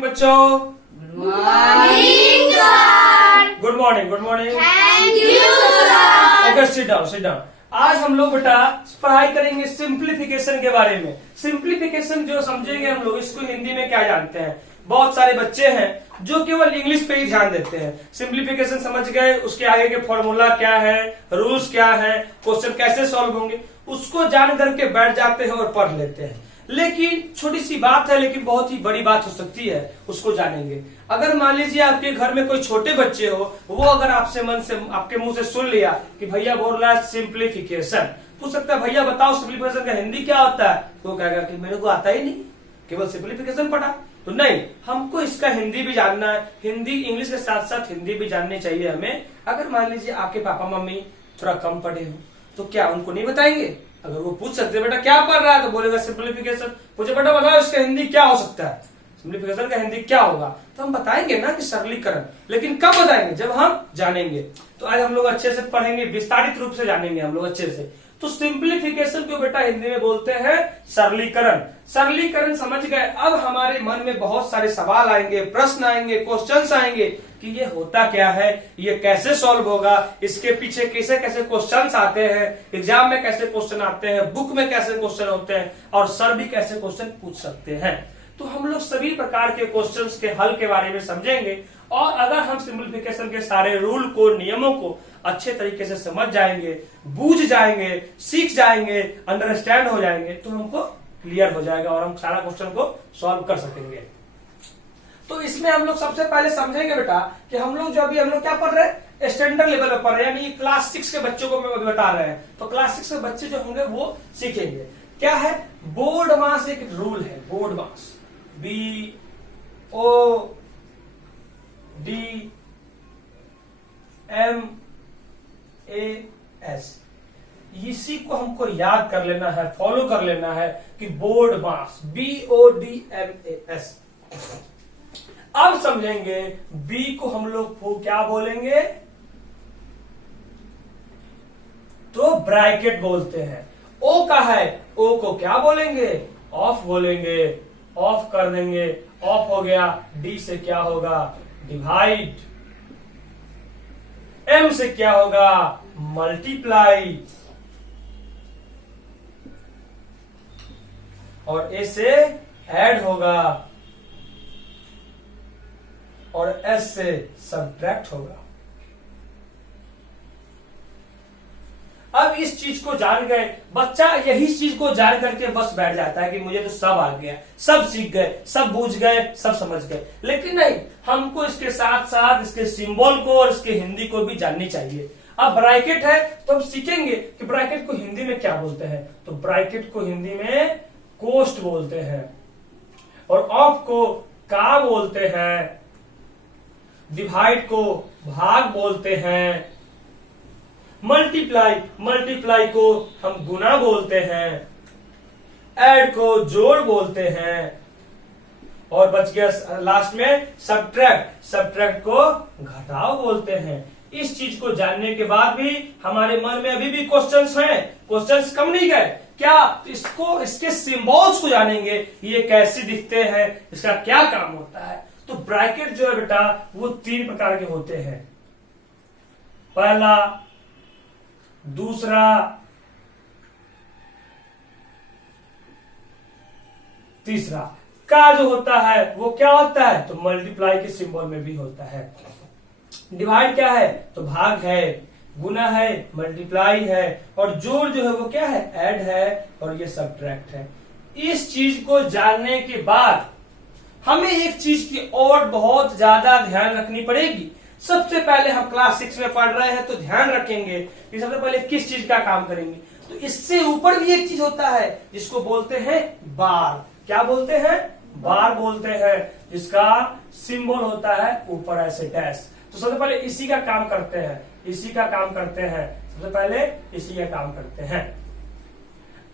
बच्चों morning sir. Good morning. Good morning. Thank you sir. Okay, sit down sit down. आज हम लोग बेटा पढ़ाई करेंगे सिंप्लीफिकेशन के बारे में। सिंप्लीफिकेशन जो समझेंगे हम लोग, इसको हिंदी में क्या जानते हैं। बहुत सारे बच्चे हैं जो केवल इंग्लिश पे ही ध्यान देते हैं। सिंप्लीफिकेशन समझ गए, उसके आगे के फॉर्मूला क्या है, रूल्स क्या है, क्वेश्चन कैसे सॉल्व होंगे, उसको जान करके बैठ जाते हैं और पढ़ लेते हैं। लेकिन छोटी सी बात है, लेकिन बहुत ही बड़ी बात हो सकती है, उसको जानेंगे। अगर मान लीजिए आपके घर में कोई छोटे बच्चे हो, वो अगर आपसे मन से आपके मुंह से सुन लिया कि भैया बोल रहा है सिंप्लीफिकेशन, पूछ सकता है भैया बताओ सिंप्लीफिकेशन का हिंदी क्या होता है, तो वो कहेगा कि मेरे को आता ही नहीं, केवल सिंप्लीफिकेशन पढ़ा। तो नहीं, हमको इसका हिंदी भी जानना है। हिंदी इंग्लिश के साथ साथ हिंदी भी जाननी चाहिए हमें। अगर मान लीजिए आपके पापा मम्मी थोड़ा कम पढ़े हो, तो क्या उनको नहीं बताएंगे? अगर वो पूछ सकते बेटा क्या पढ़ रहा है, तो बोलेगा सिंप्लीफिकेशन। पूछे बेटा बताओ इसका हिंदी क्या हो सकता है, सिंप्लीफिकेशन का हिंदी क्या होगा, तो हम बताएंगे ना कि सरलीकरण। लेकिन कब बताएंगे? जब हम जानेंगे। तो आज हम लोग अच्छे से पढ़ेंगे, विस्तारित रूप से जानेंगे हम लोग अच्छे से। तो सिंप्लीफिकेशन को बेटा हिंदी में बोलते हैं सरलीकरण। सरलीकरण समझ गए। अब हमारे मन में बहुत सारे सवाल आएंगे, प्रश्न आएंगे, क्वेश्चंस आएंगे कि ये होता क्या है, ये कैसे सॉल्व होगा, इसके पीछे कैसे कैसे क्वेश्चंस आते हैं, एग्जाम में कैसे क्वेश्चन आते हैं, बुक में कैसे क्वेश्चन होते हैं, और सर भी कैसे क्वेश्चन पूछ सकते हैं। तो हम लोग सभी प्रकार के क्वेश्चंस के हल के बारे में समझेंगे। और अगर हम सिंप्लीफिकेशन के सारे रूल को, नियमों को अच्छे तरीके से समझ जाएंगे, बूझ जाएंगे, सीख जाएंगे, अंडरस्टैंड हो जाएंगे, तो हमको क्लियर हो जाएगा और हम सारा क्वेश्चन को सॉल्व कर सकेंगे। तो इसमें हम लोग सबसे पहले समझेंगे बेटा कि हम लोग जो अभी हम लोग क्या पढ़ रहे हैं, स्टैंडर्ड लेवल में पढ़ रहे हैं, यानी क्लास 6 के बच्चों को मैं बता रहे हैं। तो क्लास 6 के बच्चे जो होंगे वो सीखेंगे क्या है। बोर्ड मास एक रूल है, बोर्ड मास, BODMAS, इसी को हमको याद कर लेना है, फॉलो कर लेना है कि बोर्ड मास, BODMAS। अब समझेंगे बी को हम लोग को क्या बोलेंगे, तो ब्रैकेट बोलते हैं। ओ का है, ओ को क्या बोलेंगे, ऑफ बोलेंगे, ऑफ कर देंगे, ऑफ हो गया। डी से क्या होगा, डिवाइड। एम से क्या होगा, मल्टीप्लाई। और ए से ऐड होगा, और एस से सब्ट्रैक्ट होगा। अब इस चीज को जान गए, बच्चा यही चीज को जान करके बस बैठ जाता है कि मुझे तो सब आ गया, सब सीख गए, सब बूझ गए, सब समझ गए। लेकिन नहीं, हमको इसके साथ साथ इसके सिंबल को और इसके हिंदी को भी जाननी चाहिए। अब ब्रैकेट है तो हम सीखेंगे कि ब्रैकेट को हिंदी में क्या बोलते हैं। तो ब्रैकेट को हिंदी में कोष्ठ बोलते हैं, और ऑफ को का बोलते हैं, डिवाइड को भाग बोलते हैं, मल्टीप्लाई को हम गुना बोलते हैं, ऐड को जोड़ बोलते हैं, और बच गया लास्ट में सब्ट्रैक्ट को घटाव बोलते हैं। इस चीज को जानने के बाद भी हमारे मन में अभी भी क्वेश्चंस हैं, क्वेश्चंस कम नहीं गए क्या। इसको, इसके सिंबल्स को जानेंगे, ये कैसे दिखते हैं, इसका क्या काम होता है। तो ब्रैकेट जो है बेटा वो 3 प्रकार के होते हैं, पहला, दूसरा, तीसरा। का जो होता है वो क्या होता है, तो मल्टीप्लाई के सिंबल में भी होता है। डिवाइड क्या है, तो भाग है, गुना है, मल्टीप्लाई है, और जोड़ जो है वो क्या है, ऐड है, और ये सब्ट्रैक्ट है। इस चीज को जानने के बाद हमें एक चीज की और बहुत ज्यादा ध्यान रखनी पड़ेगी। सबसे पहले हम क्लास 6 में पढ़ रहे हैं तो ध्यान रखेंगे कि सबसे पहले किस चीज का काम करेंगे। तो इससे ऊपर भी एक चीज होता है जिसको बोलते हैं बार। क्या बोलते हैं, बार बोलते हैं, जिसका सिंबल होता है ऊपर ऐसे डैश। तो सबसे पहले इसी का काम करते हैं, इसी का काम करते हैं, सबसे पहले इसी का काम करते हैं।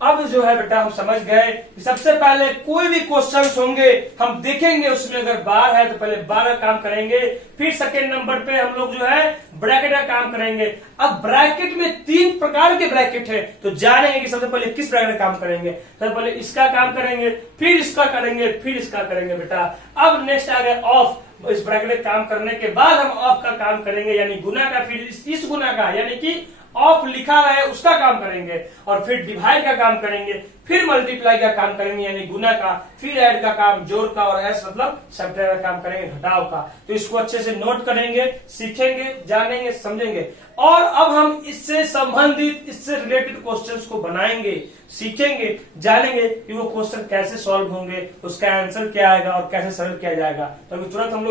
अब जो है बेटा हम समझ गए कि सबसे पहले कोई भी क्वेश्चन होंगे हम देखेंगे, उसमें अगर बार है तो पहले बार का काम करेंगे, फिर सेकेंड नंबर पे हम लोग जो है ब्रैकेट का काम करेंगे। अब ब्रैकेट में 3 प्रकार के ब्रैकेट है, तो जानेंगे कि सबसे पहले किस ब्रैकेट का काम करेंगे। सबसे पहले इसका काम करेंगे, फिर इसका करेंगे, फिर इसका करेंगे बेटा। अब नेक्स्ट आ गया ऑफ। इस ब्रैकेट में काम करने के बाद हम ऑफ का काम करेंगे, यानी गुना का, फिर इस गुना का यानी कि ऑफ लिखा हुआ है उसका काम करेंगे, और फिर डिवाइड का काम करेंगे, फिर मल्टीप्लाई का काम करेंगे यानी गुना का, फिर ऐड का काम जोड़ का, और एस मतलब सब्ट्रैक्ट का काम करेंगे घटाव का। तो इसको अच्छे से नोट करेंगे, सीखेंगे, जानेंगे, समझेंगे, और अब हम इससे संबंधित, इससे रिलेटेड क्वेश्चंस को बनाएंगे, सीखेंगे, जानेंगे कि वो क्वेश्चन कैसे सॉल्व होंगे, उसका आंसर क्या आएगा और कैसे सॉल्व किया जाएगा। तो अभी तुरंत हम लोग